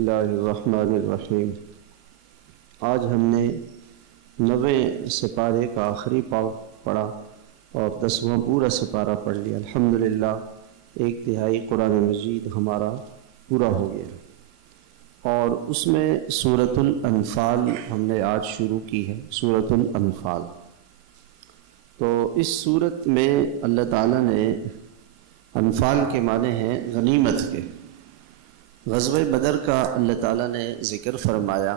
اللہ الرحمن الرحیم۔ آج ہم نے 90 سپارے کا آخری پاؤ پڑھا اور 10واں پورا سپارہ پڑھ لیا۔ الحمدللہ 1/3 قرآن مجید ہمارا پورا ہو گیا، اور اس میں سورۃ الانفال ہم نے آج شروع کی ہے۔ سورۃ الانفال، تو اس سورت میں اللہ تعالیٰ نے انفال کے معنی ہیں غنیمت کے۔ غزوہ بدر کا اللہ تعالیٰ نے ذکر فرمایا۔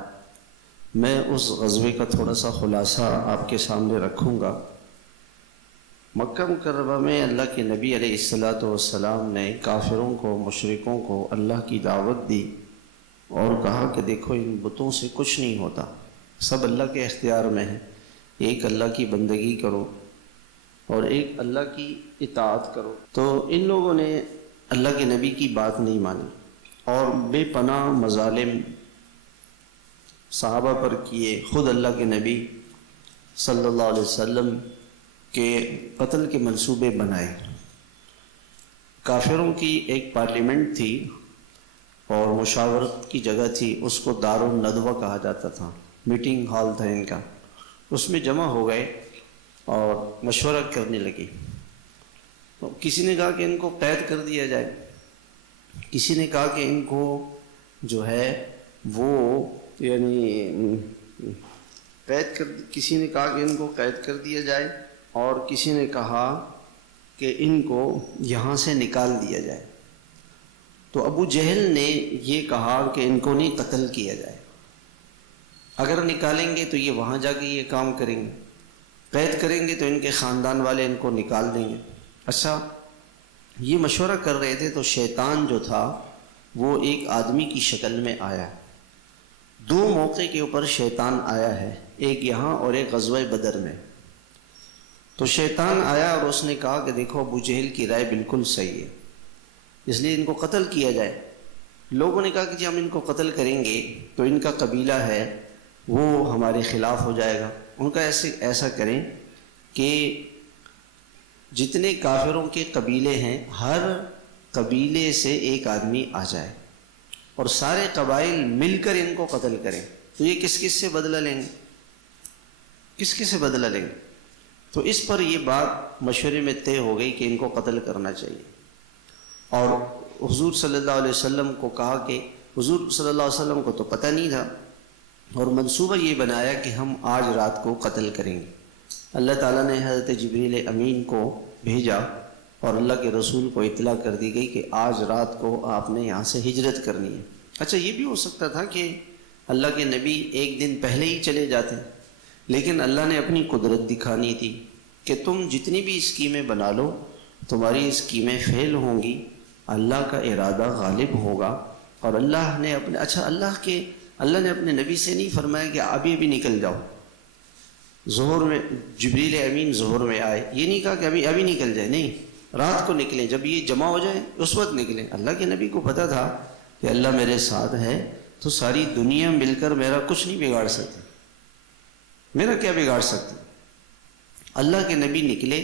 میں اس غزوے کا تھوڑا سا خلاصہ آپ کے سامنے رکھوں گا۔ مکہ مکرمہ میں اللہ کے نبی علیہ السلام نے کافروں کو، مشرکوں کو اللہ کی دعوت دی اور کہا کہ دیکھو ان بتوں سے کچھ نہیں ہوتا، سب اللہ کے اختیار میں ہیں، ایک اللہ کی بندگی کرو اور ایک اللہ کی اطاعت کرو۔ تو ان لوگوں نے اللہ کے نبی کی بات نہیں مانی اور بے پناہ مظالم صحابہ پر کیے، خود اللہ کے نبی صلی اللہ علیہ وسلم کے قتل کے منصوبے بنائے۔ کافروں کی ایک پارلیمنٹ تھی اور مشاورت کی جگہ تھی، اس کو دار الندوہ کہا جاتا تھا، میٹنگ ہال تھا ان کا۔ اس میں جمع ہو گئے اور مشورہ کرنے لگے۔ کسی نے کہا کہ ان کو قید کر دیا جائے، کسی نے کہا کہ ان کو جو ہے وہ کسی نے کہا کہ ان کو قید کر دیا جائے، اور کسی نے کہا کہ ان کو یہاں سے نکال دیا جائے۔ تو ابو جہل نے یہ کہا کہ ان کو نہیں قتل کیا جائے، اگر نکالیں گے تو یہ وہاں جا کے یہ کام کریں گے، قید کریں گے تو ان کے خاندان والے ان کو نکال دیں گے۔ اچھا، یہ مشورہ کر رہے تھے تو شیطان جو تھا وہ ایک آدمی کی شکل میں آیا۔ 2 موقع کے اوپر شیطان آیا ہے، ایک یہاں اور ایک غزوہ بدر میں۔ تو شیطان آیا اور اس نے کہا کہ دیکھو ابو جہل کی رائے بالکل صحیح ہے، اس لیے ان کو قتل کیا جائے۔ لوگوں نے کہا کہ جی ہم ان کو قتل کریں گے تو ان کا قبیلہ ہے وہ ہمارے خلاف ہو جائے گا۔ ان کا ایسا کریں کہ جتنے کافروں کے قبیلے ہیں ہر قبیلے سے ایک آدمی آ جائے اور سارے قبائل مل کر ان کو قتل کریں، تو یہ کس کس سے بدلہ لیں گے، کس کس سے بدلہ لیں گے؟ تو اس پر یہ بات مشورے میں طے ہو گئی کہ ان کو قتل کرنا چاہیے۔ اور حضور صلی اللہ علیہ وسلم کو کہا کہ حضور صلی اللہ علیہ وسلم کو تو پتہ نہیں تھا، اور منصوبہ یہ بنایا کہ ہم آج رات کو قتل کریں گے۔ اللہ تعالیٰ نے حضرت جبریل امین کو بھیجا اور اللہ کے رسول کو اطلاع کر دی گئی کہ آج رات کو آپ نے یہاں سے ہجرت کرنی ہے۔ اچھا، یہ بھی ہو سکتا تھا کہ اللہ کے نبی ایک دن پہلے ہی چلے جاتے، لیکن اللہ نے اپنی قدرت دکھانی تھی کہ تم جتنی بھی اسکیمیں بنا لو، تمہاری اسکیمیں فیل ہوں گی، اللہ کا ارادہ غالب ہوگا۔ اور اللہ نے اپنے نبی سے نہیں فرمایا کہ ابھی نکل جاؤ، ظہر میں جبریل امین ظہر میں آئے، یہ نہیں کہا کہ ابھی نکل جائے، نہیں، رات کو نکلیں، جب یہ جمع ہو جائے اس وقت نکلیں۔ اللہ کے نبی کو پتہ تھا کہ اللہ میرے ساتھ ہے تو ساری دنیا مل کر میرا کچھ نہیں بگاڑ سکتی، میرا کیا بگاڑ سکتی۔ اللہ کے نبی نکلے،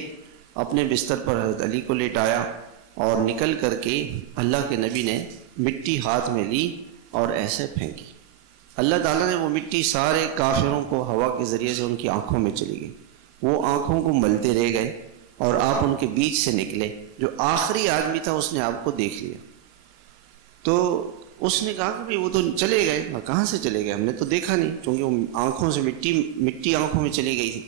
اپنے بستر پر حضرت علی کو لیٹایا اور نکل کر کے اللہ کے نبی نے مٹی ہاتھ میں لی اور ایسے پھینکی۔ اللہ تعالیٰ نے وہ مٹی سارے کافروں کو ہوا کے ذریعے سے ان کی آنکھوں میں چلی گئی، وہ آنکھوں کو ملتے رہ گئے اور آپ ان کے بیچ سے نکلے۔ جو آخری آدمی تھا اس نے آپ کو دیکھ لیا، تو اس نے کہا کہ وہ تو چلے گئے۔ کہاں سے چلے گئے؟ ہم نے تو دیکھا نہیں، چونکہ وہ آنکھوں سے مٹی آنکھوں میں چلی گئی تھی۔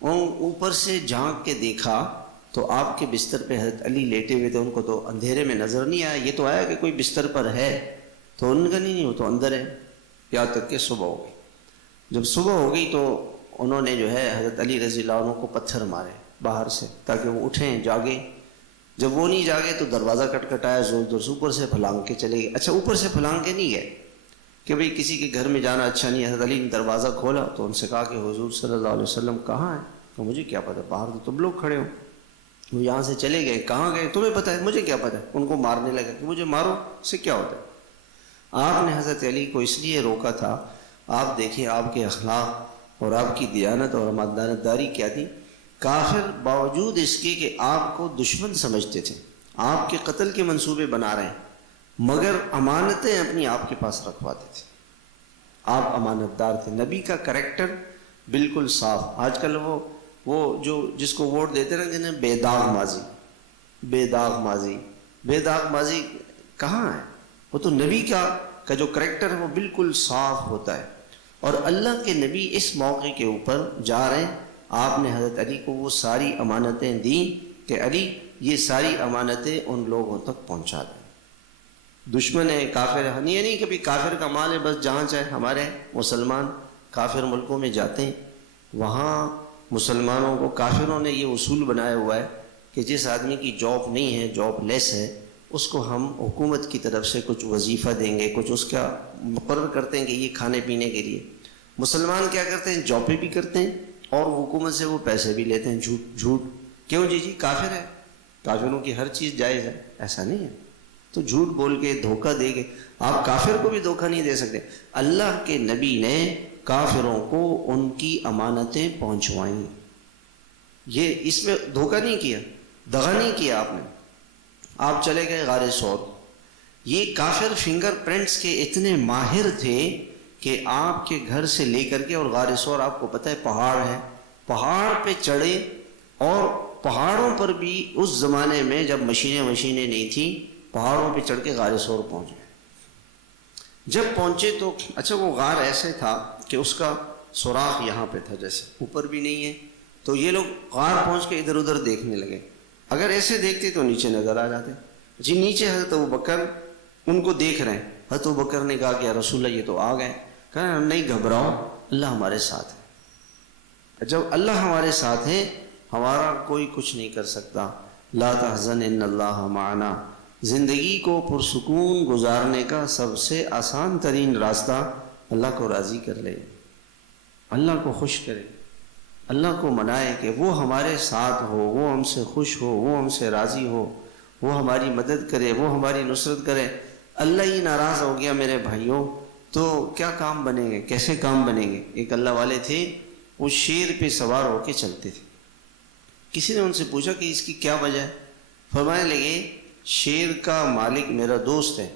اور اوپر سے جھانک کے دیکھا تو آپ کے بستر پہ حضرت علی لیٹے ہوئے تھے، ان کو تو اندھیرے میں نظر نہیں آیا۔ یہ تو آیا کہ کوئی بستر پر ہے، تو ان کا نہیں، وہ تو اندر ہے، یہاں تک کہ صبح ہو گئی۔ جب صبح ہو گئی تو انہوں نے جو ہے حضرت علی رضی اللہ عنہ کو پتھر مارے باہر سے تاکہ وہ اٹھیں، جاگیں۔ جب وہ نہیں جاگے تو دروازہ کٹکھٹایا زور سے، اوپر سے پھلانگ کے چلے گئے۔ اچھا، اوپر سے پھلانگ کے نہیں گئے کہ بھئی کسی کے گھر میں جانا اچھا نہیں۔ حضرت علی نے دروازہ کھولا تو ان سے کہا کہ حضور صلی اللہ علیہ وسلم کہاں ہیں؟ تو مجھے کیا پتہ، باہر تو تم لوگ کھڑے ہو۔ وہ یہاں سے چلے گئے، کہاں گئے تمہیں پتہ ہے، مجھے کیا پتہ ہے۔ ان کو مارنے لگا کہ مجھے مارو، اس سے کیا ہوتا ہے۔ آپ نے حضرت علی کو اس لیے روکا تھا، آپ دیکھیں آپ کے اخلاق اور آپ کی دیانت اور امانتداری کیا تھی۔ کافر باوجود اس کے کہ آپ کو دشمن سمجھتے تھے، آپ کے قتل کے منصوبے بنا رہے ہیں، مگر امانتیں اپنی آپ کے پاس رکھواتے تھے، آپ امانت دار تھے۔ نبی کا کریکٹر بالکل صاف۔ آج کل وہ جو جس کو ووٹ دیتے نا جنہیں بے داغ ماضی، بے داغ ماضی، بے داغ ماضی کہاں ہے؟ وہ تو نبی کا جو کریکٹر ہے وہ بالکل صاف ہوتا ہے۔ اور اللہ کے نبی اس موقع کے اوپر جا رہے ہیں، آپ نے حضرت علی کو وہ ساری امانتیں دیں کہ علی یہ ساری امانتیں ان لوگوں تک پہنچا دیں۔ دشمن ہے، کافر ہے، نہیں کبھی کافر کا مال ہے بس جہاں چاہے۔ ہمارے مسلمان کافر ملکوں میں جاتے ہیں، وہاں مسلمانوں کو کافروں نے یہ اصول بنایا ہوا ہے کہ جس آدمی کی جاب نہیں ہے، جاب لیس ہے، اس کو ہم حکومت کی طرف سے کچھ وظیفہ دیں گے، کچھ اس کا مقرر کرتے ہیں کہ یہ کھانے پینے کے لیے۔ مسلمان کیا کرتے ہیں؟ جابیں بھی کرتے ہیں اور حکومت سے وہ پیسے بھی لیتے ہیں، جھوٹ۔ کیوں جی کافر ہے، کافروں کی ہر چیز جائز ہے، ایسا نہیں ہے۔ تو جھوٹ بول کے دھوکہ دے کے آپ کافر کو بھی دھوکہ نہیں دے سکتے۔ اللہ کے نبی نے کافروں کو ان کی امانتیں پہنچوائیں، یہ اس میں دھوکہ نہیں کیا، دغا نہیں کیا آپ نے۔ آپ چلے گئے غار ثور، یہ کافر فنگر پرنٹس کے اتنے ماہر تھے کہ آپ کے گھر سے لے کر کے، اور غار ثور آپ کو پتہ ہے پہاڑ ہے، پہاڑ پہ چڑھے، اور پہاڑوں پر بھی اس زمانے میں جب مشینیں نہیں تھیں، پہاڑوں پہ چڑھ کے غار ثور پہنچے۔ جب پہنچے تو اچھا وہ غار ایسے تھا کہ اس کا سوراخ یہاں پہ تھا، جیسے اوپر بھی نہیں ہے، تو یہ لوگ غار پہنچ کے ادھر ادھر دیکھنے لگے۔ اگر ایسے دیکھتے تو نیچے نظر آ جاتے۔ جی نیچے حضرت ابوبکر ان کو دیکھ رہے ہیں۔ حضرت ابوبکر نے کہا کہ یا رسول اللہ یہ تو آ گئے۔ کہا نہیں گھبراؤ، اللہ ہمارے ساتھ ہے۔ جب اللہ ہمارے ساتھ ہے ہمارا کوئی کچھ نہیں کر سکتا۔ لا تحزن ان اللہ معنا۔ زندگی کو پرسکون گزارنے کا سب سے آسان ترین راستہ اللہ کو راضی کر لے، اللہ کو خوش کرے، اللہ کو منائے کہ وہ ہمارے ساتھ ہو، وہ ہم سے خوش ہو، وہ ہم سے راضی ہو، وہ ہماری مدد کرے، وہ ہماری نصرت کرے۔ اللہ ہی ناراض ہو گیا میرے بھائیوں تو کیا کام بنیں گے، کیسے کام بنیں گے؟ ایک اللہ والے تھے، وہ شیر پہ سوار ہو کے چلتے تھے۔ کسی نے ان سے پوچھا کہ اس کی کیا وجہ ہے؟ فرمانے لگے شیر کا مالک میرا دوست ہے،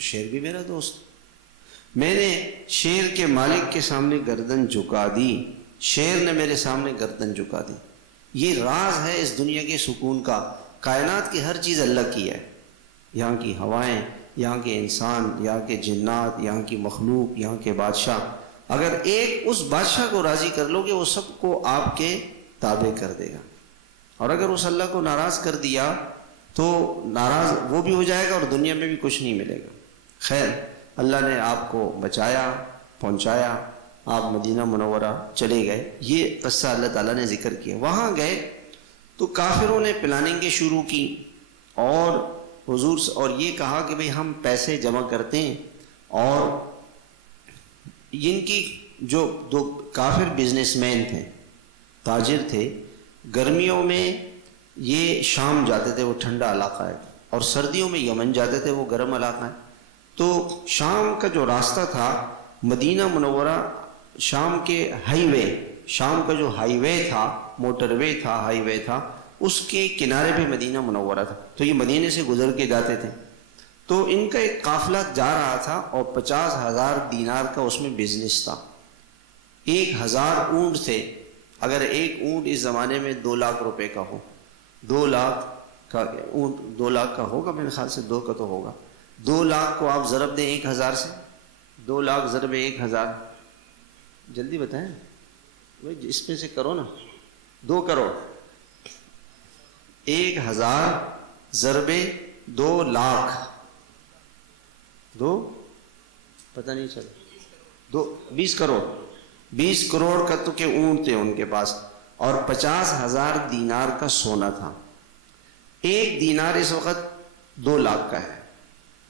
شیر بھی میرا دوست، میں نے شیر کے مالک کے سامنے گردن جھکا دی، شیر نے میرے سامنے گردن جھکا دی۔ یہ راز ہے اس دنیا کے سکون کا۔ کائنات کی ہر چیز اللہ کی ہے، یہاں کی ہوائیں، یہاں کے انسان، یہاں کے جنات، یہاں کی مخلوق، یہاں کے بادشاہ۔ اگر ایک اس بادشاہ کو راضی کر لو گے وہ سب کو آپ کے تابع کر دے گا، اور اگر اس اللہ کو ناراض کر دیا تو ناراض وہ بھی ہو جائے گا اور دنیا میں بھی کچھ نہیں ملے گا۔ خیر اللہ نے آپ کو بچایا، پہنچایا، آپ مدینہ منورہ چلے گئے۔ یہ قصہ اللہ تعالیٰ نے ذکر کیا۔ وہاں گئے تو کافروں نے پلاننگیں شروع کی اور حضور سے اور یہ کہا کہ بھئی ہم پیسے جمع کرتے ہیں، اور ان کی جو دو کافر بزنس مین تھے، تاجر تھے، گرمیوں میں یہ شام جاتے تھے، وہ ٹھنڈا علاقہ ہے، اور سردیوں میں یمن جاتے تھے، وہ گرم علاقہ ہے۔ تو شام کا جو راستہ تھا مدینہ منورہ، شام کے ہائی وے، شام کا جو ہائی وے تھا، موٹر وے تھا، ہائی وے تھا، اس کے کنارے پہ مدینہ منورہ تھا، تو یہ مدینے سے گزر کے جاتے تھے۔ تو ان کا ایک قافلہ جا رہا تھا اور 50,000 دینار کا اس میں بزنس تھا۔ 1,000 اونٹ تھے۔ اگر ایک اونٹ اس زمانے میں 2 لاکھ روپے کا ہو، 2 لاکھ کا اونٹ 2 لاکھ کا ہوگا میرے خیال سے، 2 کا تو ہوگا۔ 2 لاکھ کو آپ ضرب دیں 1,000 سے، 2 لاکھ ضرب 1,000، جلدی بتائیں اس میں سے کرو نا، 2 کروڑ۔ 1,000 ضرب 2 لاکھ، 2 پتہ نہیں چلا، 20 کروڑ، 20 کروڑ کا تو کہ اونٹ تھے ان کے پاس، اور 50,000 دینار کا سونا تھا۔ ایک دینار اس وقت 2 لاکھ کا ہے،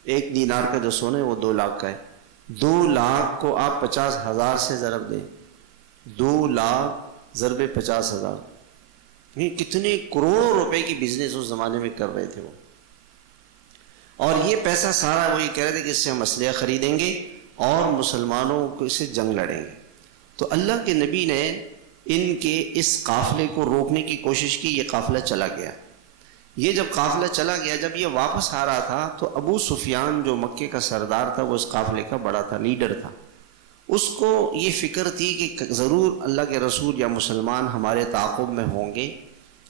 ایک دینار کا جو سونا ہے وہ 2 لاکھ کا ہے۔ 2 لاکھ کو آپ 50,000 سے ضرب دیں، 2 لاکھ ضرب 50,000، یہ کتنے کروڑوں روپے کی بزنس اس زمانے میں کر رہے تھے وہ۔ اور یہ پیسہ سارا وہ یہ کہہ رہے تھے کہ اس سے ہم اسلحہ خریدیں گے اور مسلمانوں کو اس سے جنگ لڑیں گے۔ تو اللہ کے نبی نے ان کے اس قافلے کو روکنے کی کوشش کی، یہ قافلہ چلا گیا۔ یہ جب قافلہ چلا گیا، جب یہ واپس آ رہا تھا تو ابو سفیان جو مکے کا سردار تھا، وہ اس قافلے کا بڑا تھا، لیڈر تھا، اس کو یہ فکر تھی کہ ضرور اللہ کے رسول یا مسلمان ہمارے تعاقب میں ہوں گے۔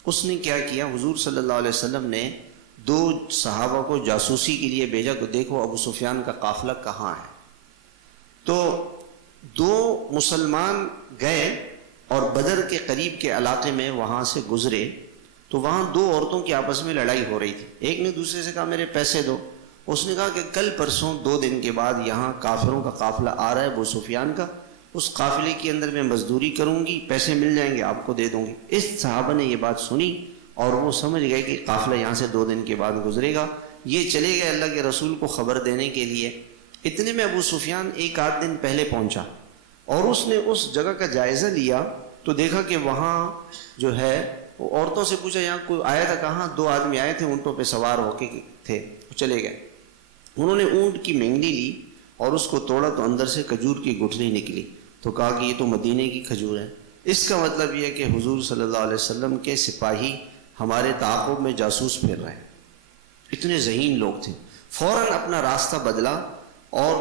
اس نے کیا کیا، حضور صلی اللہ علیہ وسلم نے 2 صحابہ کو جاسوسی کے لیے بھیجا کہ دیکھو ابو سفیان کا قافلہ کہاں ہے۔ تو 2 مسلمان گئے اور بدر کے قریب کے علاقے میں وہاں سے گزرے، تو وہاں 2 عورتوں کی آپس میں لڑائی ہو رہی تھی۔ ایک نے دوسرے سے کہا میرے پیسے دو، اس نے کہا کہ کل پرسوں 2 دن کے بعد یہاں کافروں کا قافلہ آ رہا ہے ابو سفیان کا، اس قافلے کے اندر میں مزدوری کروں گی، پیسے مل جائیں گے آپ کو دے دوں گی۔ اس صحابہ نے یہ بات سنی اور وہ سمجھ گئے کہ قافلہ یہاں سے 2 دن کے بعد گزرے گا، یہ چلے گئے اللہ کے رسول کو خبر دینے کے لیے۔ اتنے میں ابو سفیان 1 آدھ دن پہلے پہنچا اور اس نے اس جگہ کا جائزہ لیا تو دیکھا کہ وہاں جو ہے، وہ عورتوں سے پوچھا یہاں کوئی آیا تھا؟ کہاں 2 آدمی آئے تھے، اونٹوں پہ سوار ہو کے تھے، وہ چلے گئے۔ انہوں نے اونٹ کی مینگنی لی اور اس کو توڑا تو اندر سے کھجور کی گٹھلی نکلی، تو کہا کہ یہ تو مدینے کی کھجور ہے۔ اس کا مطلب یہ ہے کہ حضور صلی اللہ علیہ وسلم کے سپاہی ہمارے تعاقب میں جاسوس پھر رہے ہیں۔ اتنے ذہین لوگ تھے، فوراً اپنا راستہ بدلا اور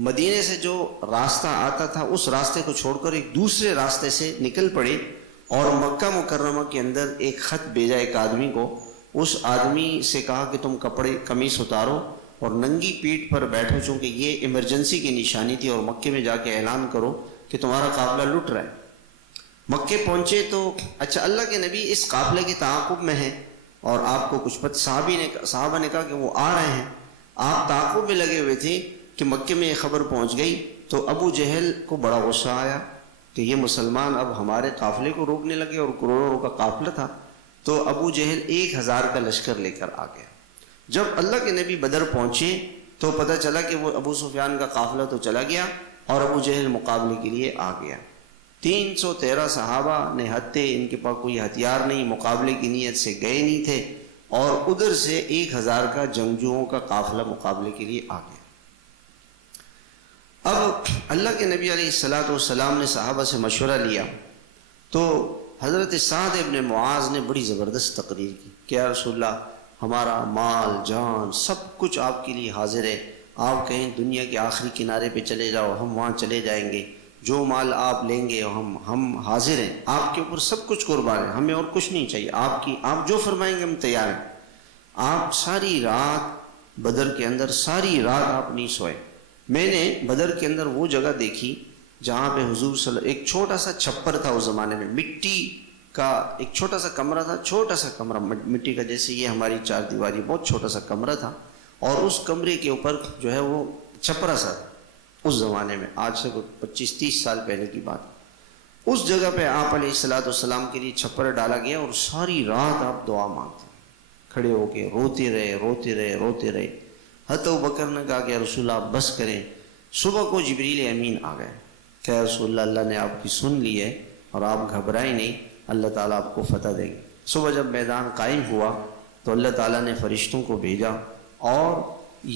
مدینے سے جو راستہ آتا تھا اس راستے کو چھوڑ کر ایک دوسرے راستے سے نکل پڑے اور مکہ مکرمہ کے اندر ایک خط بھیجا ایک آدمی کو۔ اس آدمی سے کہا کہ تم کپڑے قمیص اتارو اور ننگی پیٹھ پر بیٹھو، چونکہ یہ ایمرجنسی کی نشانی تھی، اور مکے میں جا کے اعلان کرو کہ تمہارا قافلہ لٹ رہا ہے۔ مکے پہنچے تو اچھا اللہ کے نبی اس قافلے کے تعاقب میں ہیں اور آپ کو کچھ صحابہ نے کہا کہ وہ آ رہے ہیں، آپ تعاقب میں لگے ہوئے تھے کہ مکے میں یہ خبر پہنچ گئی۔ تو ابو جہل کو بڑا غصہ آیا کہ یہ مسلمان اب ہمارے قافلے کو روکنے لگے، اور کروڑوں کا قافلہ تھا۔ تو ابو جہل 1000 کا لشکر لے کر آ گیا۔ جب اللہ کے نبی بدر پہنچے تو پتہ چلا کہ وہ ابو سفیان کا قافلہ تو چلا گیا اور ابو جہل مقابلے کے لیے آ گیا۔ 313 صحابہ نے ہتھے، ان کے پاس کوئی ہتھیار نہیں، مقابلے کی نیت سے گئے نہیں تھے، اور ادھر سے 1000 کا جنگجوؤں کا قافلہ مقابلے کے لیے آ گیا۔ اب اللہ کے نبی علیہ السلام نے صحابہ سے مشورہ لیا تو حضرت سعد ابن معاذ نے بڑی زبردست تقریر کی کہ یا رسول اللہ، ہمارا مال جان سب کچھ آپ کے لیے حاضر ہے، آپ کہیں دنیا کے آخری کنارے پہ چلے جاؤ، ہم وہاں چلے جائیں گے، جو مال آپ لیں گے ہم حاضر ہیں، آپ کے اوپر سب کچھ قربان ہے، ہمیں اور کچھ نہیں چاہیے، آپ جو فرمائیں گے ہم تیار ہیں۔ آپ ساری رات بدر کے اندر، ساری رات آپ نہیں سوئے۔ میں نے بدر کے اندر وہ جگہ دیکھی جہاں پہ حضور ایک چھوٹا سا چھپر تھا اس زمانے میں، مٹی کا ایک چھوٹا سا کمرہ تھا، چھوٹا سا کمرہ مٹی کا، جیسے یہ ہماری 4 دیواری، بہت چھوٹا سا کمرہ تھا، اور اس کمرے کے اوپر جو ہے وہ چھپرا سا اس زمانے میں، آج سے 25-30 سال پہلے کی بات۔ اس جگہ پہ آپ علیہ السلام کے لیے چھپر ڈالا گیا اور ساری رات آپ دعا مانگتے کھڑے ہو کے، روتے رہے۔ حضرت ابوبکر نے کہا کہ یا رسول اللہ آپ بس کریں۔ صبح کو جبریل امین آ گئے کہ یا رسول اللہ، اللہ نے آپ کی سن لی ہے اور آپ گھبرائیں نہیں، اللہ تعالیٰ آپ کو فتح دے گی۔ صبح جب میدان قائم ہوا تو اللہ تعالیٰ نے فرشتوں کو بھیجا اور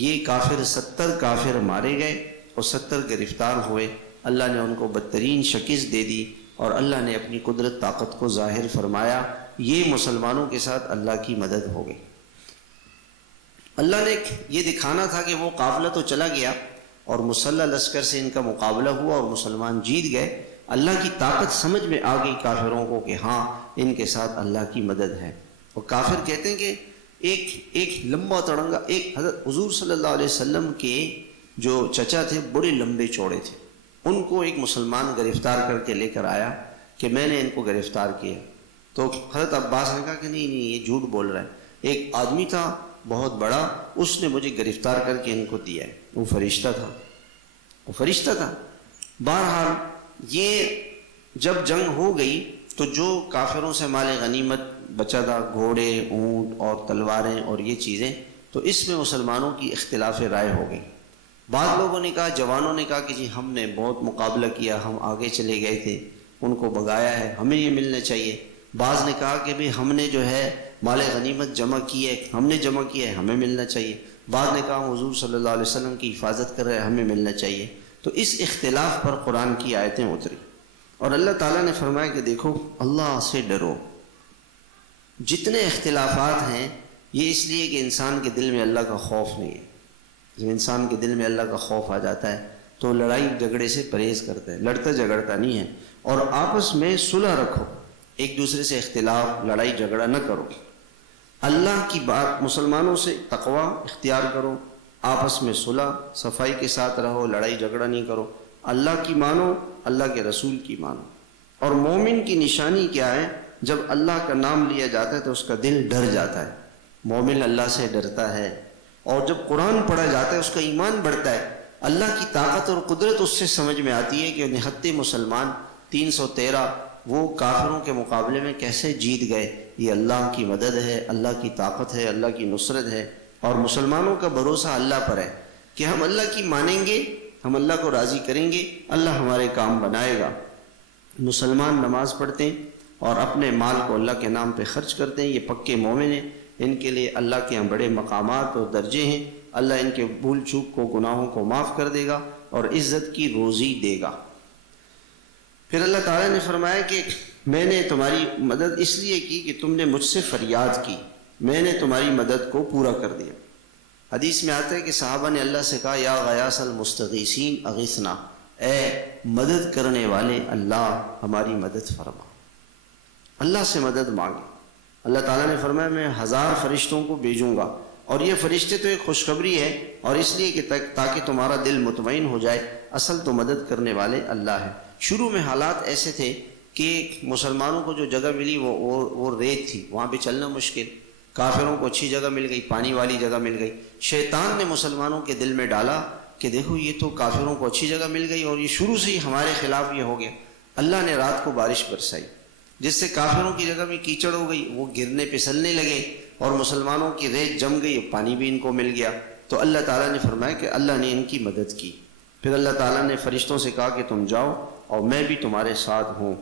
یہ کافر 70 کافر مارے گئے اور 70 گرفتار ہوئے۔ اللہ نے ان کو بدترین شکست دے دی اور اللہ نے اپنی قدرت طاقت کو ظاہر فرمایا۔ یہ مسلمانوں کے ساتھ اللہ کی مدد ہو گئی۔ اللہ نے یہ دکھانا تھا کہ وہ قافلہ تو چلا گیا اور مسلح لشکر سے ان کا مقابلہ ہوا اور مسلمان جیت گئے۔ اللہ کی طاقت سمجھ میں آ گئی کافروں کو کہ ہاں ان کے ساتھ اللہ کی مدد ہے۔ اور کافر کہتے ہیں کہ ایک لمبا تڑنگا، ایک حضرت حضور صلی اللہ علیہ وسلم کے جو چچا تھے بڑے لمبے چوڑے تھے، ان کو ایک مسلمان گرفتار کر کے لے کر آیا کہ میں نے ان کو گرفتار کیا۔ تو حضرت عباس نے کہا کہ نہیں یہ جھوٹ بول رہا ہے، ایک آدمی تھا بہت بڑا، اس نے مجھے گرفتار کر کے ان کو دیا ہے، وہ فرشتہ تھا۔ بہرحال یہ جب جنگ ہو گئی تو جو کافروں سے مال غنیمت بچا تھا، گھوڑے، اونٹ اور تلواریں اور یہ چیزیں، تو اس میں مسلمانوں کی اختلاف رائے ہو گئی۔ بعض لوگوں نے کہا، جوانوں نے کہا کہ جی ہم نے بہت مقابلہ کیا، ہم آگے چلے گئے تھے، ان کو بھگایا ہے، ہمیں یہ ملنا چاہیے۔ بعض نے کہا کہ بھی ہم نے جو ہے مال غنیمت جمع کی ہے، ہمیں ملنا چاہیے۔ بعض نے کہا حضور صلی اللہ علیہ وسلم کی حفاظت کر رہے ہیں، ہمیں ملنا چاہیے۔ تو اس اختلاف پر قرآن کی آیتیں اتری اور اللہ تعالیٰ نے فرمایا کہ دیکھو اللہ سے ڈرو، جتنے اختلافات ہیں یہ اس لیے کہ انسان کے دل میں اللہ کا خوف نہیں ہے۔ جب انسان کے دل میں اللہ کا خوف آ جاتا ہے تو لڑائی جھگڑے سے پرہیز کرتا ہے، لڑتا جھگڑتا نہیں ہے، اور آپس میں صلح رکھو، ایک دوسرے سے اختلاف لڑائی جھگڑا نہ کرو، اللہ کی بات مسلمانوں سے تقوی اختیار کرو، آپس میں صلح صفائی کے ساتھ رہو، لڑائی جھگڑا نہیں کرو، اللہ کی مانو، اللہ کے رسول کی مانو۔ اور مومن کی نشانی کیا ہے؟ جب اللہ کا نام لیا جاتا ہے تو اس کا دل ڈر جاتا ہے، مومن اللہ سے ڈرتا ہے، اور جب قرآن پڑھا جاتا ہے اس کا ایمان بڑھتا ہے، اللہ کی طاقت اور قدرت اس سے سمجھ میں آتی ہے کہ نہتے مسلمان 313 وہ کافروں کے مقابلے میں کیسے جیت گئے۔ یہ اللہ کی مدد ہے، اللہ کی طاقت ہے، اللہ کی نصرت ہے، اور مسلمانوں کا بھروسہ اللہ پر ہے کہ ہم اللہ کی مانیں گے، ہم اللہ کو راضی کریں گے، اللہ ہمارے کام بنائے گا۔ مسلمان نماز پڑھتے ہیں اور اپنے مال کو اللہ کے نام پہ خرچ کرتے ہیں، یہ پکے مومن ہیں، ان کے لیے اللہ کے یہاں بڑے مقامات اور درجے ہیں، اللہ ان کے بھول چوک کو گناہوں کو معاف کر دے گا اور عزت کی روزی دے گا۔ پھر اللہ تعالیٰ نے فرمایا کہ میں نے تمہاری مدد اس لیے کی کہ تم نے مجھ سے فریاد کی، میں نے تمہاری مدد کو پورا کر دیا۔ حدیث میں آتا ہے کہ صحابہ نے اللہ سے کہا یا غیاث المستغیثین اغثنا، اے مدد کرنے والے اللہ ہماری مدد فرما۔ اللہ سے مدد مانگے۔ اللہ تعالیٰ نے فرمایا میں 1000 فرشتوں کو بھیجوں گا، اور یہ فرشتے تو ایک خوشخبری ہے، اور اس لیے کہ تاکہ تمہارا دل مطمئن ہو جائے، اصل تو مدد کرنے والے اللہ ہے۔ شروع میں حالات ایسے تھے کہ مسلمانوں کو جو جگہ ملی وہ ریت تھی، وہاں پہ چلنا مشکل، کافروں کو اچھی جگہ مل گئی، پانی والی جگہ مل گئی۔ شیطان نے مسلمانوں کے دل میں ڈالا کہ دیکھو یہ تو کافروں کو اچھی جگہ مل گئی اور یہ شروع سے ہی ہمارے خلاف یہ ہو گیا۔ اللہ نے رات کو بارش برسائی جس سے کافروں کی جگہ بھی کیچڑ ہو گئی، وہ گرنے پھسلنے لگے، اور مسلمانوں کی ریت جم گئی، پانی بھی ان کو مل گیا۔ تو اللہ تعالیٰ نے فرمایا کہ اللہ نے ان کی مدد کی۔ پھر اللہ تعالیٰ نے فرشتوں سے کہا کہ تم جاؤ اور میں بھی تمہارے ساتھ ہوں۔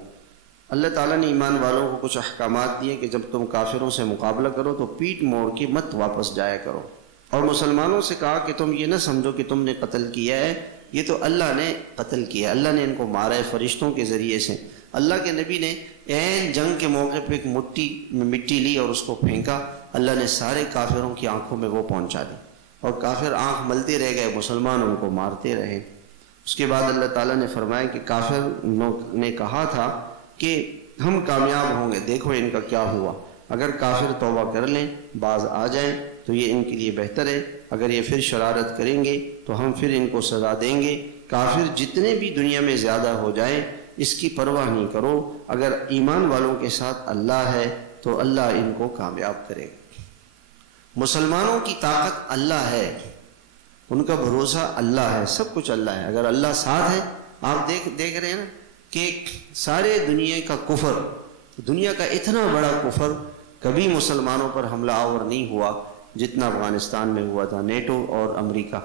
اللہ تعالیٰ نے ایمان والوں کو کچھ احکامات دیے کہ جب تم کافروں سے مقابلہ کرو تو پیٹ موڑ کے مت واپس جایا کرو، اور مسلمانوں سے کہا کہ تم یہ نہ سمجھو کہ تم نے قتل کیا ہے، یہ تو اللہ نے قتل کیا، اللہ نے ان کو مارا ہے فرشتوں کے ذریعے سے۔ اللہ کے نبی نے عین جنگ کے موقع پہ ایک مٹی لی اور اس کو پھینکا، اللہ نے سارے کافروں کی آنکھوں میں وہ پہنچا دی، اور کافر آنکھ ملتے رہ گئے، مسلمان ان کو مارتے رہے۔ اس کے بعد اللہ تعالیٰ نے فرمایا کہ کافر نے کہا تھا کہ ہم کامیاب ہوں گے، دیکھو ان کا کیا ہوا۔ اگر کافر توبہ کر لیں، باز آ جائیں تو یہ ان کے لیے بہتر ہے، اگر یہ پھر شرارت کریں گے تو ہم پھر ان کو سزا دیں گے۔ کافر جتنے بھی دنیا میں زیادہ ہو جائیں اس کی پرواہ نہیں کرو، اگر ایمان والوں کے ساتھ اللہ ہے تو اللہ ان کو کامیاب کرے گا۔ مسلمانوں کی طاقت اللہ ہے، ان کا بھروسہ اللہ ہے، سب کچھ اللہ ہے۔ اگر اللہ ساتھ ہے، آپ دیکھ رہے ہیں نا کہ سارے دنیا کا کفر، دنیا کا اتنا بڑا کفر کبھی مسلمانوں پر حملہ آور نہیں ہوا جتنا افغانستان میں ہوا تھا۔ نیٹو اور امریکہ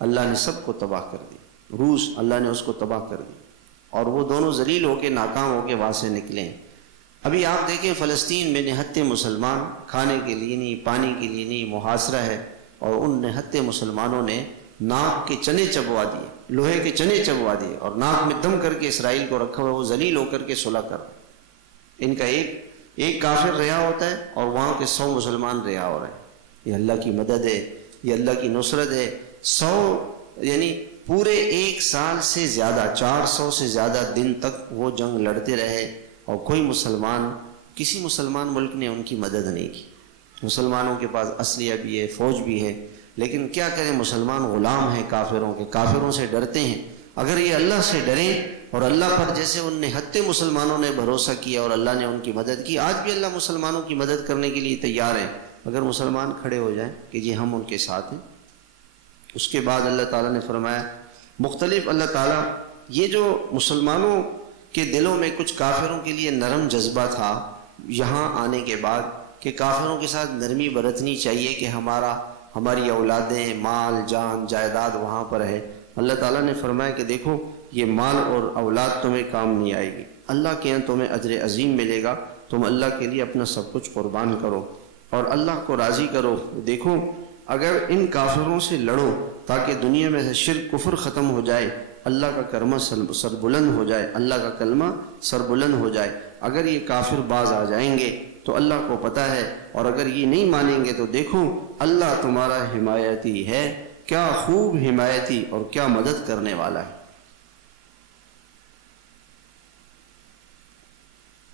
اللہ نے سب کو تباہ کر دیا، روس اللہ نے اس کو تباہ کر دیا، اور وہ دونوں ذلیل ہو کے ناکام ہو کے وہاں سے نکلے ہیں۔ ابھی آپ دیکھیں فلسطین میں نہتے مسلمان کھانے کے لیے نہیں، پانی کے لیے نہیں، محاصرہ ہے، اور ان نہتے مسلمانوں نے ناک کے چنے چبوا دیے، لوہے کے چنے چبوا دیے، اور ناک میں دم کر کے اسرائیل کو رکھا ہوا، وہ ذلیل ہو کر کے صلح کر رہے۔ ان کا ایک کافر رہا ہوتا ہے اور وہاں کے 100 مسلمان رہا ہو رہے ہیں۔ یہ اللہ کی مدد ہے، یہ اللہ کی نصرت ہے۔ 100 یعنی پورے 1 سال سے زیادہ، 400 سے زیادہ دن تک وہ جنگ لڑتے رہے، اور کوئی مسلمان، کسی مسلمان ملک نے ان کی مدد نہیں کی۔ مسلمانوں کے پاس اسلحہ بھی ہے، فوج بھی ہے، لیکن کیا کریں، مسلمان غلام ہیں کافروں کے، کافروں سے ڈرتے ہیں۔ اگر یہ اللہ سے ڈریں اور اللہ پر جیسے ان نہتے مسلمانوں نے بھروسہ کیا اور اللہ نے ان کی مدد کی، آج بھی اللہ مسلمانوں کی مدد کرنے کے لیے تیار ہے، اگر مسلمان کھڑے ہو جائیں کہ جی ہم ان کے ساتھ ہیں۔ اس کے بعد اللہ تعالیٰ نے فرمایا مختلف، اللہ تعالیٰ یہ جو مسلمانوں کے دلوں میں کچھ کافروں کے لیے نرم جذبہ تھا یہاں آنے کے بعد کہ کافروں کے ساتھ نرمی برتنی چاہیے کہ ہماری اولادیں، مال، جان، جائیداد وہاں پر ہے، اللہ تعالیٰ نے فرمایا کہ دیکھو یہ مال اور اولاد تمہیں کام نہیں آئے گی، اللہ کے یہاں تمہیں اجر عظیم ملے گا، تم اللہ کے لیے اپنا سب کچھ قربان کرو اور اللہ کو راضی کرو۔ دیکھو اگر ان کافروں سے لڑو تاکہ دنیا میں سے شرک کفر ختم ہو جائے، اللہ کا کلمہ سربلند ہو جائے، اللہ کا کلمہ سربلند ہو جائے، اگر یہ کافر باز آ جائیں گے تو اللہ کو پتہ ہے، اور اگر یہ نہیں مانیں گے تو دیکھو اللہ تمہارا حمایتی ہے، کیا خوب حمایتی اور کیا مدد کرنے والا ہے۔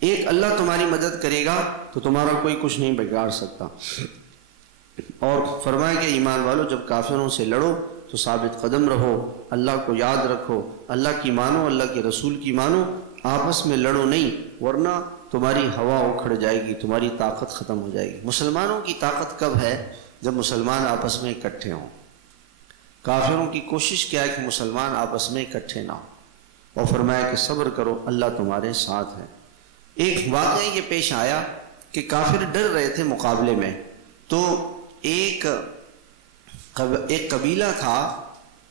ایک اللہ تمہاری مدد کرے گا تو تمہارا کوئی کچھ نہیں بگاڑ سکتا۔ اور فرمایا کہ ایمان والو جب کافروں سے لڑو تو ثابت قدم رہو، اللہ کو یاد رکھو، اللہ کی مانو، اللہ کے رسول کی مانو، آپس میں لڑو نہیں، ورنہ تمہاری ہوا اکھڑ جائے گی، تمہاری طاقت ختم ہو جائے گی۔ مسلمانوں کی طاقت کب ہے؟ جب مسلمان آپس میں اکٹھے ہوں۔ کافروں کی کوشش کیا ہے کہ مسلمان آپس میں اکٹھے نہ ہوں، اور فرمایا کہ صبر کرو، اللہ تمہارے ساتھ ہے۔ ایک واقعہ یہ پیش آیا کہ کافر ڈر رہے تھے مقابلے میں، تو ایک قبیلہ تھا،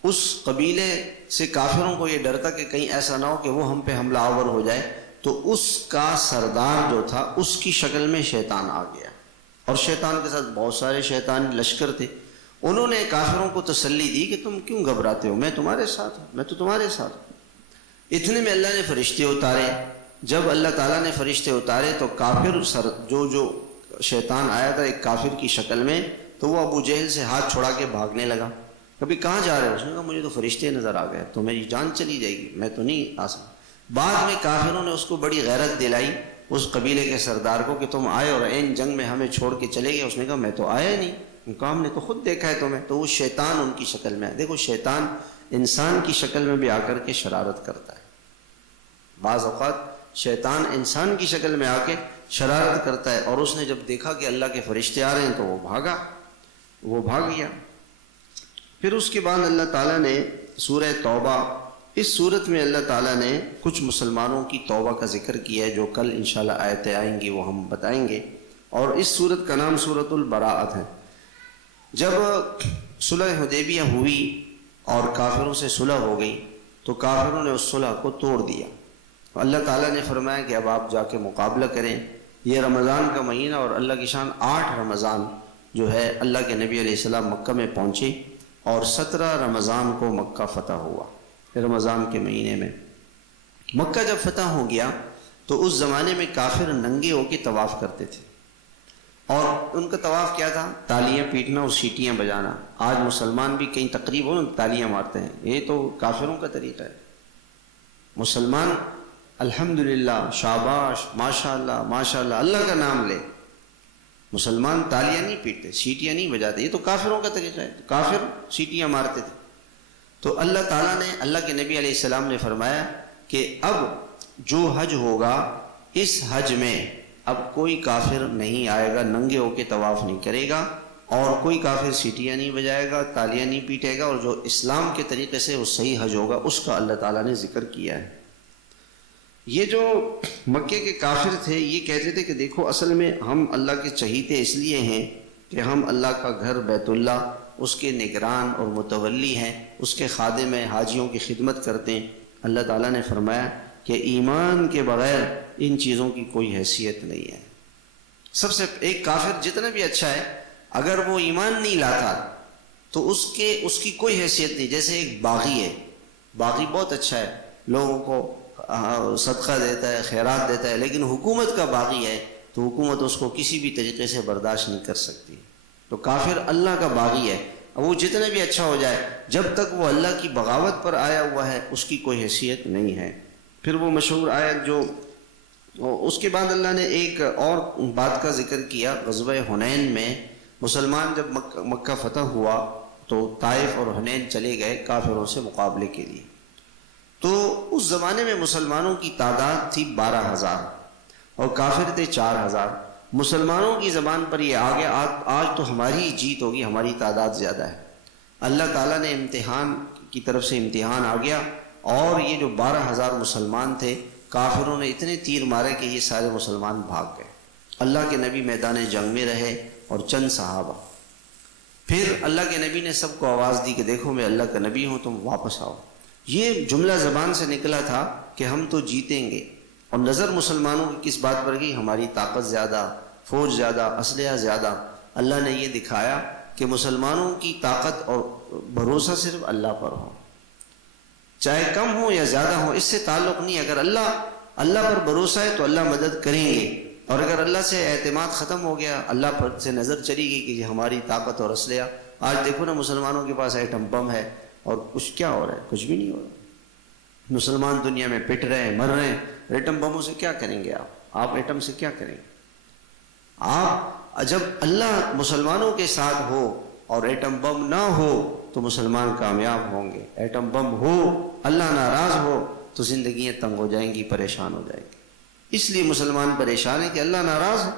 اس قبیلے سے کافروں کو یہ ڈر تھا کہ کہیں ایسا نہ ہو کہ وہ ہم پہ حملہ آور ہو جائے، تو اس کا سردار جو تھا اس کی شکل میں شیطان آ گیا، اور شیطان کے ساتھ بہت سارے شیطان لشکر تھے۔ انہوں نے کافروں کو تسلی دی کہ تم کیوں گھبراتے ہو، میں تمہارے ساتھ ہوں، میں تو تمہارے ساتھ ہوں۔ اتنے میں اللہ نے فرشتے اتارے۔ جب اللہ تعالیٰ نے فرشتے اتارے تو کافر جو شیطان آیا تھا ایک کافر کی شکل میں، تو وہ ابو جہل سے ہاتھ چھڑا کے بھاگنے لگا۔ کبھی کہاں جا رہے ہو؟ اس نے کہا مجھے تو فرشتے نظر آ گئے، تو میری جان چلی جائے گی، میں تو نہیں آ سکتا۔ بعد میں کافروں نے اس کو بڑی غیرت دلائی، اس قبیلے کے سردار کو، کہ تم آئے اور عین جنگ میں ہمیں چھوڑ کے چلے گئے۔ اس نے کہا میں تو آیا نہیں، ان کا ہم نے تو خود دیکھا ہے تمہیں۔ تو وہ شیطان ان کی شکل میں ہے۔ دیکھو شیطان انسان کی شکل میں بھی آ کر کے شرارت کرتا ہے، بعض اوقات شیطان انسان کی شکل میں آ کے شرارت کرتا ہے، اور اس نے جب دیکھا کہ اللہ کے فرشتے آ رہے ہیں تو وہ بھاگ گیا۔ پھر اس کے بعد اللہ تعالیٰ نے سورہ توبہ، اس صورت میں اللہ تعالیٰ نے کچھ مسلمانوں کی توبہ کا ذکر کیا ہے، جو کل انشاءاللہ آیتیں آئیں گی وہ ہم بتائیں گے، اور اس صورت کا نام سورۃ البراءت ہے۔ جب صلح حدیبیہ ہوئی اور کافروں سے صلح ہو گئی تو کافروں نے اس صلح کو توڑ دیا۔ اللہ تعالیٰ نے فرمایا کہ اب آپ جا کے مقابلہ کریں۔ یہ رمضان کا مہینہ، اور اللہ کی شان 8 رمضان جو ہے اللہ کے نبی علیہ السلام مکہ میں پہنچے، اور 17 رمضان کو مکہ فتح ہوا۔ رمضان کے مہینے میں مکہ جب فتح ہو گیا تو اس زمانے میں کافر ننگے ہو کے طواف کرتے تھے، اور ان کا طواف کیا تھا؟ تالیاں پیٹنا اور سیٹیاں بجانا۔ آج مسلمان بھی کہیں تقریب ہو تالیاں مارتے ہیں، یہ تو کافروں کا طریقہ ہے۔ مسلمان الحمدللہ، شاباش، ماشاءاللہ ماشاءاللہ، اللہ کا نام لے، مسلمان تالیاں نہیں پیٹتے، سیٹیاں نہیں بجاتے، یہ تو کافروں کا طریقہ ہے۔ کافر سیٹیاں مارتے تھے۔ تو اللہ تعالیٰ نے، اللہ کے نبی علیہ السلام نے فرمایا کہ اب جو حج ہوگا، اس حج میں اب کوئی کافر نہیں آئے گا، ننگے ہو کے طواف نہیں کرے گا، اور کوئی کافر سیٹیاں نہیں بجائے گا، تالیاں نہیں پیٹے گا، اور جو اسلام کے طریقے سے وہ صحیح حج ہوگا اس کا اللہ تعالیٰ نے ذکر کیا ہے۔ یہ جو مکے کے کافر تھے یہ کہتے تھے کہ دیکھو اصل میں ہم اللہ کے چہیتے اس لیے ہیں کہ ہم اللہ کا گھر بیت اللہ، اس کے نگران اور متولی ہیں، اس کے خادم ہیں، حاجیوں کی خدمت کرتے ہیں۔ اللہ تعالیٰ نے فرمایا کہ ایمان کے بغیر ان چیزوں کی کوئی حیثیت نہیں ہے۔ سب سے ایک کافر جتنا بھی اچھا ہے، اگر وہ ایمان نہیں لاتا تو اس کی کوئی حیثیت نہیں۔ جیسے ایک باغی ہے، باغی بہت اچھا ہے، لوگوں کو صدقہ دیتا ہے، خیرات دیتا ہے، لیکن حکومت کا باغی ہے تو حکومت اس کو کسی بھی طریقے سے برداشت نہیں کر سکتی۔ تو کافر اللہ کا باغی ہے، وہ جتنا بھی اچھا ہو جائے، جب تک وہ اللہ کی بغاوت پر آیا ہوا ہے اس کی کوئی حیثیت نہیں ہے۔ پھر وہ مشہور آیت جو اس کے بعد اللہ نے ایک اور بات کا ذکر کیا۔ غزوہ حنین میں مسلمان جب مکہ فتح ہوا تو طائف اور حنین چلے گئے کافروں سے مقابلے کے لیے۔ تو اس زمانے میں مسلمانوں کی تعداد تھی 12,000 اور کافر تھے 4,000۔ مسلمانوں کی زبان پر یہ آ گیا آج تو ہماری جیت ہوگی، ہماری تعداد زیادہ ہے۔ اللہ تعالیٰ نے امتحان کی طرف سے امتحان آ گیا، اور یہ جو 12,000 مسلمان تھے، کافروں نے اتنے تیر مارے کہ یہ سارے مسلمان بھاگ گئے۔ اللہ کے نبی میدان جنگ میں رہے اور چند صحابہ۔ پھر اللہ کے نبی نے سب کو آواز دی کہ دیکھو میں اللہ کا نبی ہوں، تم واپس آؤ۔ یہ جملہ زبان سے نکلا تھا کہ ہم تو جیتیں گے، اور نظر مسلمانوں کی کس بات پر گئی؟ ہماری طاقت زیادہ، فوج زیادہ، اسلحہ زیادہ۔ اللہ نے یہ دکھایا کہ مسلمانوں کی طاقت اور بھروسہ صرف اللہ پر ہو، چاہے کم ہو یا زیادہ ہو، اس سے تعلق نہیں۔ اگر اللہ پر بھروسہ ہے تو اللہ مدد کریں گے، اور اگر اللہ سے اعتماد ختم ہو گیا، اللہ پر سے نظر چلی گئی کہ یہ ہماری طاقت اور اسلحہ، آج دیکھو نا مسلمانوں کے پاس ایٹم بم ہے اور کچھ کیا ہو رہا ہے؟ کچھ بھی نہیں ہو رہا۔ مسلمان دنیا میں پٹ رہے ہیں، مر رہے ہیں، ایٹم بموں سے کیا کریں گے آپ ایٹم سے کیا کریں گے؟ آپ جب اللہ مسلمانوں کے ساتھ ہو اور ایٹم بم نہ ہو تو مسلمان کامیاب ہوں گے، ایٹم بم ہو، اللہ ناراض ہو تو زندگیاں تنگ ہو جائیں گی، پریشان ہو جائیں گی۔ اس لیے مسلمان پریشان ہے کہ اللہ ناراض ہے،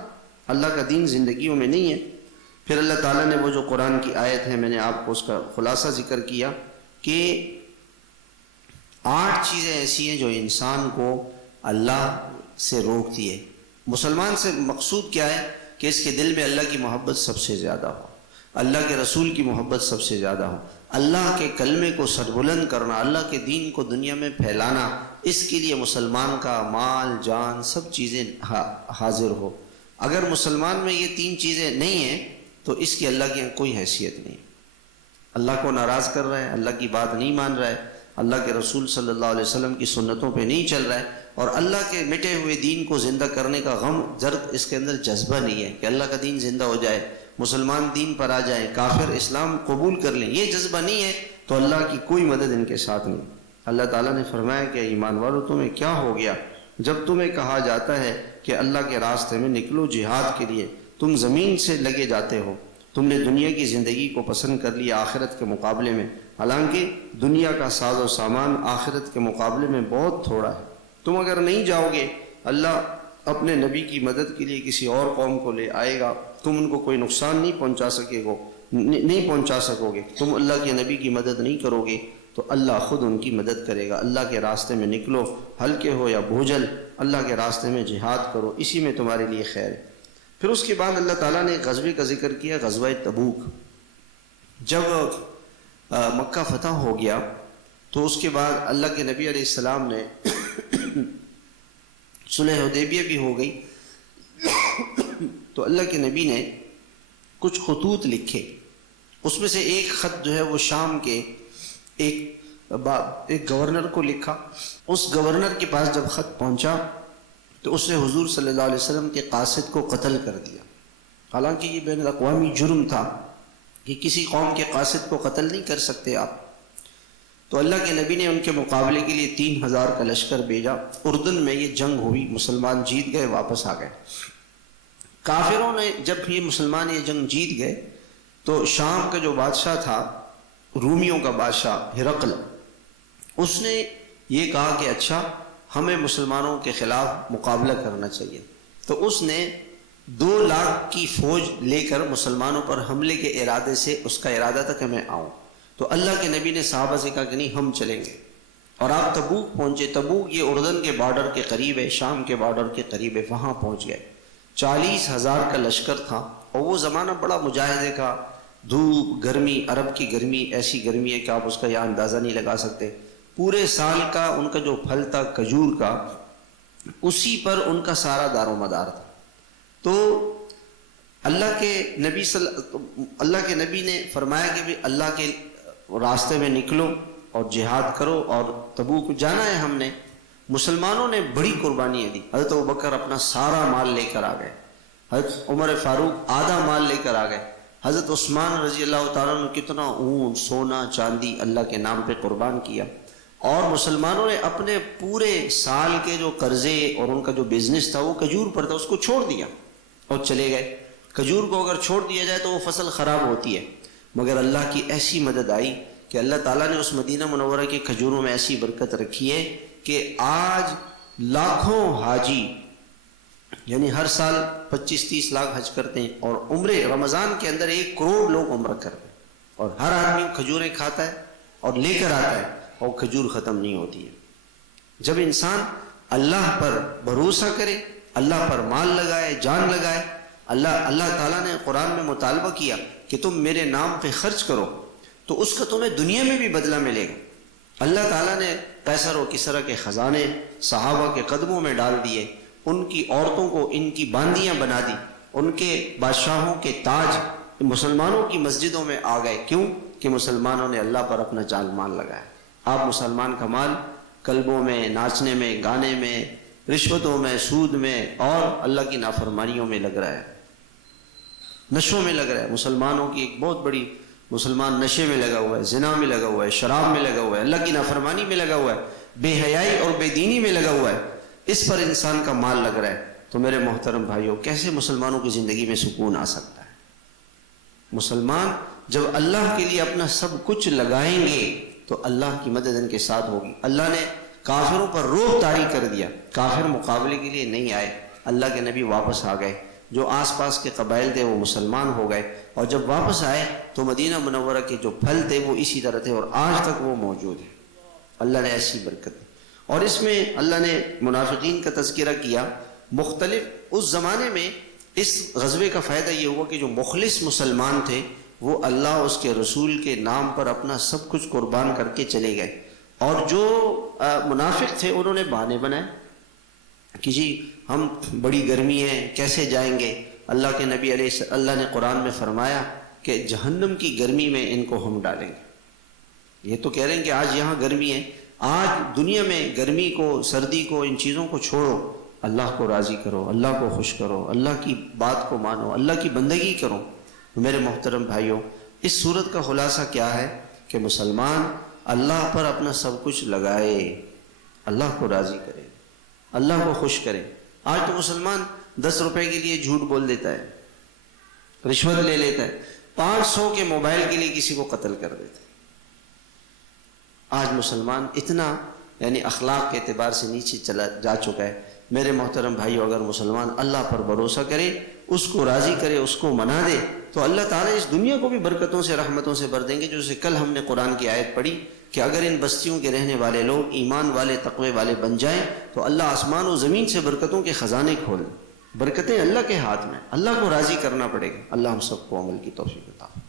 اللہ کا دین زندگیوں میں نہیں ہے۔ پھر اللہ تعالیٰ نے وہ جو قرآن کی آیت ہے، میں نے آپ کو اس کا خلاصہ ذکر کیا کہ 8 چیزیں ایسی ہیں جو انسان کو اللہ سے روکتی ہے۔ مسلمان سے مقصود کیا ہے؟ کہ اس کے دل میں اللہ کی محبت سب سے زیادہ ہو، اللہ کے رسول کی محبت سب سے زیادہ ہو، اللہ کے کلمے کو سربلند کرنا، اللہ کے دین کو دنیا میں پھیلانا، اس کے لیے مسلمان کا مال جان سب چیزیں حاضر ہو۔ اگر مسلمان میں یہ 3 چیزیں نہیں ہیں تو اس کی اللہ کی کوئی حیثیت نہیں، اللہ کو ناراض کر رہا ہے، اللہ کی بات نہیں مان رہا ہے، اللہ کے رسول صلی اللہ علیہ وسلم کی سنتوں پہ نہیں چل رہا ہے، اور اللہ کے مٹے ہوئے دین کو زندہ کرنے کا غم درد اس کے اندر جذبہ نہیں ہے کہ اللہ کا دین زندہ ہو جائے، مسلمان دین پر آ جائیں، کافر اسلام قبول کر لیں، یہ جذبہ نہیں ہے تو اللہ کی کوئی مدد ان کے ساتھ نہیں۔ اللہ تعالیٰ نے فرمایا کہ ایمان والو تمہیں کیا ہو گیا جب تمہیں کہا جاتا ہے کہ اللہ کے راستے میں نکلو جہاد کے لیے، تم زمین سے لگے جاتے ہو، تم نے دنیا کی زندگی کو پسند کر لیا آخرت کے مقابلے میں، حالانکہ دنیا کا ساز و سامان آخرت کے مقابلے میں بہت تھوڑا ہے۔ تم اگر نہیں جاؤ گے، اللہ اپنے نبی کی مدد کے لیے کسی اور قوم کو لے آئے گا، تم ان کو کوئی نقصان نہیں پہنچا سکو گے، تم اللہ کے نبی کی مدد نہیں کرو گے تو اللہ خود ان کی مدد کرے گا۔ اللہ کے راستے میں نکلو، ہلکے ہو یا بوجھل، اللہ کے راستے میں جہاد کرو، اسی میں تمہارے لیے خیر ہے۔ پھر اس کے بعد اللہ تعالیٰ نے غزوے کا ذکر کیا، غزوہ تبوک۔ جب مکہ فتح ہو گیا تو اس کے بعد اللہ کے نبی علیہ السلام نے صلح حدیبیہ بھی ہو گئی تو اللہ کے نبی نے کچھ خطوط لکھے، اس میں سے ایک خط جو ہے وہ شام کے ایک گورنر کو لکھا۔ اس گورنر کے پاس جب خط پہنچا تو اس نے حضور صلی اللہ علیہ وسلم کے قاصد کو قتل کر دیا، حالانکہ یہ بین الاقوامی جرم تھا کہ کسی قوم کے قاصد کو قتل نہیں کر سکتے آپ۔ تو اللہ کے نبی نے ان کے مقابلے کے لیے 3000 کا لشکر بھیجا۔ اردن میں یہ جنگ ہوئی، مسلمان جیت گئے، واپس آ گئے۔ کافروں نے جب یہ مسلمان یہ جنگ جیت گئے تو شام کا جو بادشاہ تھا، رومیوں کا بادشاہ ہرقل، اس نے یہ کہا کہ اچھا ہمیں مسلمانوں کے خلاف مقابلہ کرنا چاہیے، تو اس نے 2 لاکھ کی فوج لے کر مسلمانوں پر حملے کے ارادے سے، اس کا ارادہ تھا کہ میں آؤں۔ تو اللہ کے نبی نے صحابہ سے کہا کہ نہیں، ہم چلیں گے، اور آپ تبوک پہنچے۔ تبوک یہ اردن کے بارڈر کے قریب ہے، شام کے بارڈر کے قریب ہے، وہاں پہنچ گئے۔ 40,000 کا لشکر تھا، اور وہ زمانہ بڑا مجاہدے کا، دھوپ، گرمی، عرب کی گرمی ایسی گرمی ہے کہ آپ اس کا یہاں اندازہ نہیں لگا سکتے۔ پورے سال کا ان کا جو پھل تھا کھجور کا، اسی پر ان کا سارا دار و مدار تھا۔ تو اللہ کے نبی نے فرمایا کہ بھی اللہ کے راستے میں نکلو اور جہاد کرو، اور تبوک جانا ہے ہم نے۔ مسلمانوں نے بڑی قربانیاں دی، حضرت ابوبکر اپنا سارا مال لے کر آ گئے، حضرت عمر فاروق آدھا مال لے کر آ گئے، حضرت عثمان رضی اللہ تعالیٰ نے کتنا اونٹ، سونا، چاندی اللہ کے نام پہ قربان کیا۔ اور مسلمانوں نے اپنے پورے سال کے جو قرضے اور ان کا جو بزنس تھا وہ کھجور پر تھا، اس کو چھوڑ دیا اور چلے گئے۔ کھجور کو اگر چھوڑ دیا جائے تو وہ فصل خراب ہوتی ہے، مگر اللہ کی ایسی مدد آئی کہ اللہ تعالیٰ نے اس مدینہ منورہ کے کھجوروں میں ایسی برکت رکھی ہے کہ آج لاکھوں حاجی، یعنی ہر سال 25-30 لاکھ حج کرتے ہیں، اور عمرے رمضان کے اندر 1 کروڑ لوگ عمرہ کرتے ہیں، اور ہر آدمی کھجوریں کھاتا ہے اور لے کر آتا ہے، اور کھجور ختم نہیں ہوتی ہے۔ جب انسان اللہ پر بھروسہ کرے، اللہ پر مال لگائے، جان لگائے، اللہ تعالیٰ نے قرآن میں مطالبہ کیا کہ تم میرے نام پہ خرچ کرو تو اس کا تمہیں دنیا میں بھی بدلہ ملے گا۔ اللہ تعالیٰ نے قیصر و کسریٰ کے خزانے صحابہ کے قدموں میں ڈال دیے، ان کی عورتوں کو ان کی باندیاں بنا دی، ان کے بادشاہوں کے تاج مسلمانوں کی مسجدوں میں آ گئے۔ کیوں؟ کہ مسلمانوں نے اللہ پر اپنا جان مال لگایا۔ آپ مسلمان کا مال کلبوں میں، ناچنے میں، گانے میں، رشوتوں میں، سود میں اور اللہ کی نافرمانیوں میں لگ رہا ہے، نشوں میں لگ رہا ہے۔ مسلمانوں کی ایک بہت بڑی، مسلمان نشے میں لگا ہوا ہے، زنا میں لگا ہوا ہے، شراب میں لگا ہوا ہے، اللہ کی نافرمانی میں لگا ہوا ہے، بے حیائی اور بے دینی میں لگا ہوا ہے، اس پر انسان کا مال لگ رہا ہے۔ تو میرے محترم بھائیوں، کیسے مسلمانوں کی زندگی میں سکون آ سکتا ہے؟ مسلمان جب اللہ کے لیے اپنا سب کچھ لگائیں گے تو اللہ کی مدد ان کے ساتھ ہوگی۔ اللہ نے کافروں پر رعب طاری کر دیا، کافر مقابلے کے لیے نہیں آئے، اللہ کے نبی واپس آ گئے، جو آس پاس کے قبائل تھے وہ مسلمان ہو گئے، اور جب واپس آئے تو مدینہ منورہ کے جو پھل تھے وہ اسی طرح تھے، اور آج تک وہ موجود ہیں۔ اللہ نے ایسی برکت دی۔ اور اس میں اللہ نے منافقین کا تذکرہ کیا۔ مختلف اس زمانے میں اس غزوے کا فائدہ یہ ہوا کہ جو مخلص مسلمان تھے وہ اللہ اس کے رسول کے نام پر اپنا سب کچھ قربان کر کے چلے گئے، اور جو منافق تھے انہوں نے بہانے بنائے کہ جی ہم بڑی گرمی ہے، کیسے جائیں گے؟ اللہ کے نبی اللہ نے قرآن میں فرمایا کہ جہنم کی گرمی میں ان کو ہم ڈالیں گے۔ یہ تو کہہ رہے ہیں کہ آج یہاں گرمی ہے، آج دنیا میں گرمی کو، سردی کو، ان چیزوں کو چھوڑو، اللہ کو راضی کرو، اللہ کو خوش کرو، اللہ کی بات کو مانو، اللہ کی بندگی کرو۔ میرے محترم بھائیوں، اس صورت کا خلاصہ کیا ہے کہ مسلمان اللہ پر اپنا سب کچھ لگائے، اللہ کو راضی کرے، اللہ کو خوش کرے۔ آج تو مسلمان 10 روپے کے لیے جھوٹ بول دیتا ہے، رشوت لے لیتا ہے، 500 کے موبائل کے لیے کسی کو قتل کر دیتا ہے۔ آج مسلمان اتنا یعنی اخلاق کے اعتبار سے نیچے چلا جا چکا ہے۔ میرے محترم بھائیو، اگر مسلمان اللہ پر بھروسہ کرے، اس کو راضی کرے، اس کو منا دے، تو اللہ تعالیٰ اس دنیا کو بھی برکتوں سے، رحمتوں سے بھر دیں گے۔ جیسے کل ہم نے قرآن کی آیت پڑھی کہ اگر ان بستیوں کے رہنے والے لوگ ایمان والے، تقوی والے بن جائیں تو اللہ آسمان و زمین سے برکتوں کے خزانے کھول دیں۔ برکتیں اللہ کے ہاتھ میں، اللہ کو راضی کرنا پڑے گا۔ اللہ ہم سب کو عمل کی توفیق عطا فرمائے۔